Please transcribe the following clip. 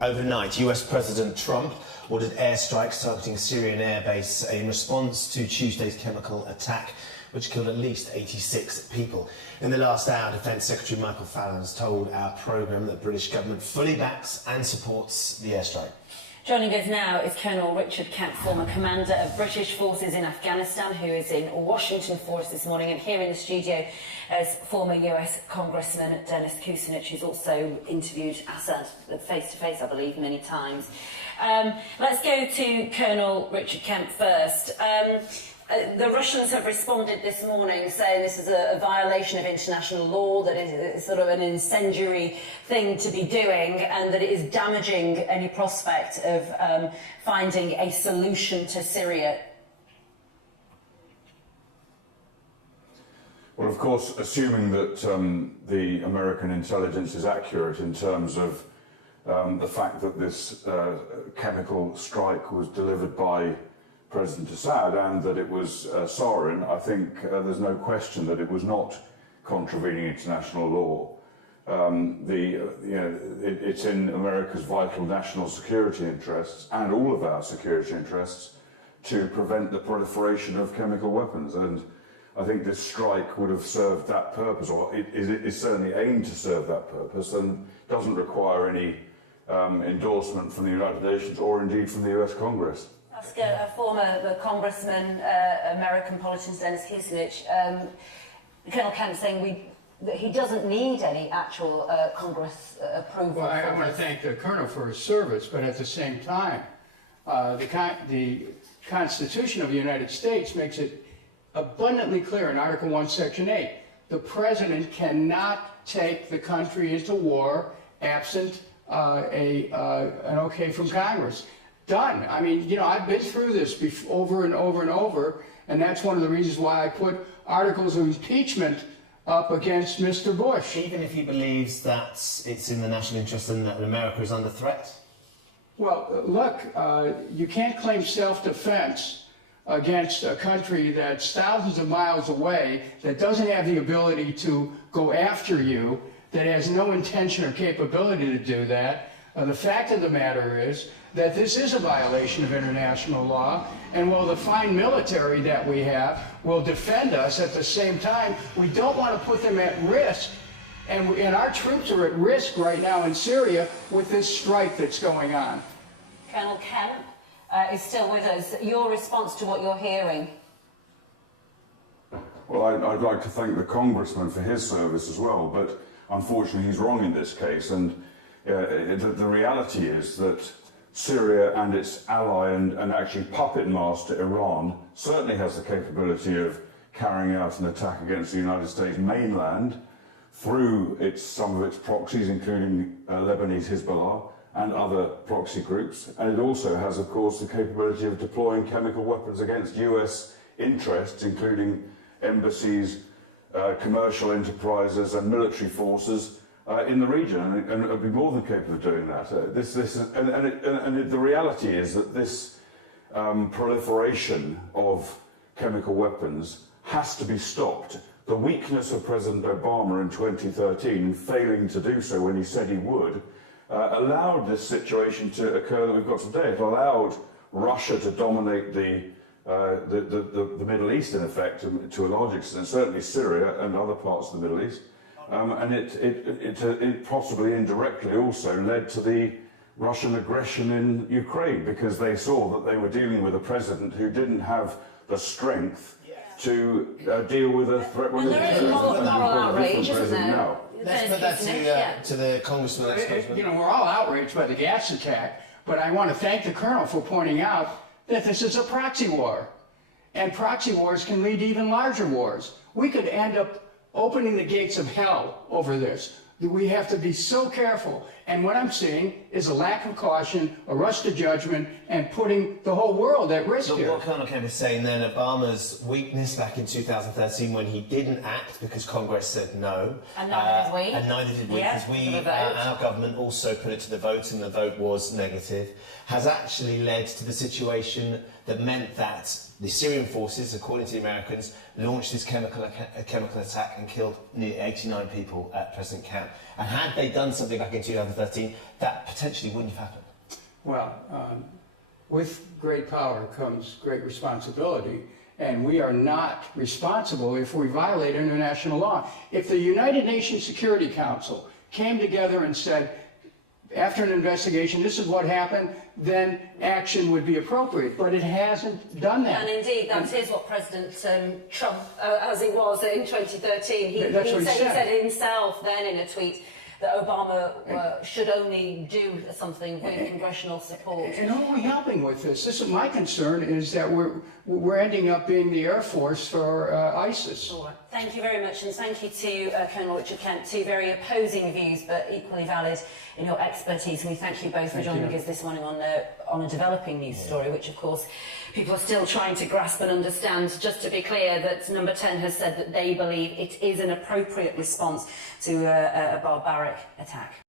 Overnight, US President Trump ordered airstrikes targeting a Syrian airbase in response to Tuesday's chemical attack, which killed at least 86 people. In the last hour, Defence Secretary Michael Fallon has told our programme that the British government fully backs and supports the airstrike. Joining us now is Colonel Richard Kemp, former commander of British forces in Afghanistan, who is in Washington for us this morning, and here in the studio is former US Congressman Dennis Kucinich, who's also interviewed Assad face-to-face, I believe, many times. Let's go to Colonel Richard Kemp first. The Russians have responded this morning saying this is a violation of international law, that it is sort of an incendiary thing to be doing, and that it is damaging any prospect of finding a solution to Syria. Well, of course, assuming that the American intelligence is accurate in terms of the fact that this chemical strike was delivered by President Assad and that it was sarin, I think there's no question that it was not contravening international law. It's in America's vital national security interests and all of our security interests to prevent the proliferation of chemical weapons. And I think this strike would have served that purpose, or it is certainly aimed to serve that purpose, and doesn't require any endorsement from the United Nations or indeed from the US Congress. Ask a former congressman, American politician Dennis Kucinich, Colonel Kemp saying that he doesn't need any actual Congress approval. Well, I want to thank the Colonel for his service, but at the same time, the Constitution of the United States makes it abundantly clear in Article 1, Section 8, the President cannot take the country into war absent an okay from Congress. Done. I mean, you know, I've been through this over and over and over, and that's one of the reasons why I put articles of impeachment up against Mr. Bush. Even if he believes that it's in the national interest and that America is under threat? Well, look, you can't claim self-defense against a country that's thousands of miles away, that doesn't have the ability to go after you, that has no intention or capability to do that. The fact of the matter is that this is a violation of international law, and while the fine military that we have will defend us, at the same time, we don't want to put them at risk, and our troops are at risk right now in Syria with this strike that's going on. Colonel Kemp is still with us. Your response to what you're hearing? Well, I'd like to thank the Congressman for his service as well, but unfortunately he's wrong in this case, and the reality is that Syria and its ally and actually puppet master Iran certainly has the capability of carrying out an attack against the United States mainland through some of its proxies, including Lebanese Hezbollah and other proxy groups. And it also has, of course, the capability of deploying chemical weapons against US interests, including embassies, commercial enterprises and military forces in the region, and it'll be more than capable of doing that. The reality is that this proliferation of chemical weapons has to be stopped. The weakness of President Obama in 2013 in failing to do so when he said he would allowed this situation to occur that we've got today. It allowed Russia to dominate the Middle East, in effect, to a large extent, certainly Syria and other parts of the Middle East. And it possibly indirectly also led to the Russian aggression in Ukraine, because they saw that they were dealing with a president who didn't have the strength to deal with a threat. And there is moral outrage, isn't there? Now. Let's put that to the Congressman. You know, we're all outraged by the gas attack, but I want to thank the Colonel for pointing out that this is a proxy war, and proxy wars can lead to even larger wars. We could end up opening the gates of hell over this. We have to be so careful. And what I'm seeing is a lack of caution, a rush to judgment, and putting the whole world at risk here. What Colonel Kemp is saying then, Obama's weakness back in 2013 when he didn't act because Congress said no. And neither did we. And neither did we, because our government also put it to the vote, and the vote was negative, has actually led to the situation that meant that the Syrian forces, according to the Americans, launched this chemical attack and killed nearly 89 people at present camp. And had they done something back in 2013, 2013, that potentially wouldn't have happened? Well, with great power comes great responsibility, and we are not responsible if we violate international law. If the United Nations Security Council came together and said, after an investigation, this is what happened, then action would be appropriate. But it hasn't done that. And indeed, that is what President Trump, as he was in 2013, he said himself then in a tweet that Obama should only do something with congressional support. And who are we helping with this? This is my concern, is that we're ending up being the Air Force for ISIS. All right. Thank you very much, and thank you to Colonel Richard Kent. Two very opposing views, but equally valid in your expertise. And we thank you both for joining us this morning on a developing news story, which of course people are still trying to grasp and understand. Just to be clear, that Number 10 has said that they believe it is an appropriate response to a barbaric attack.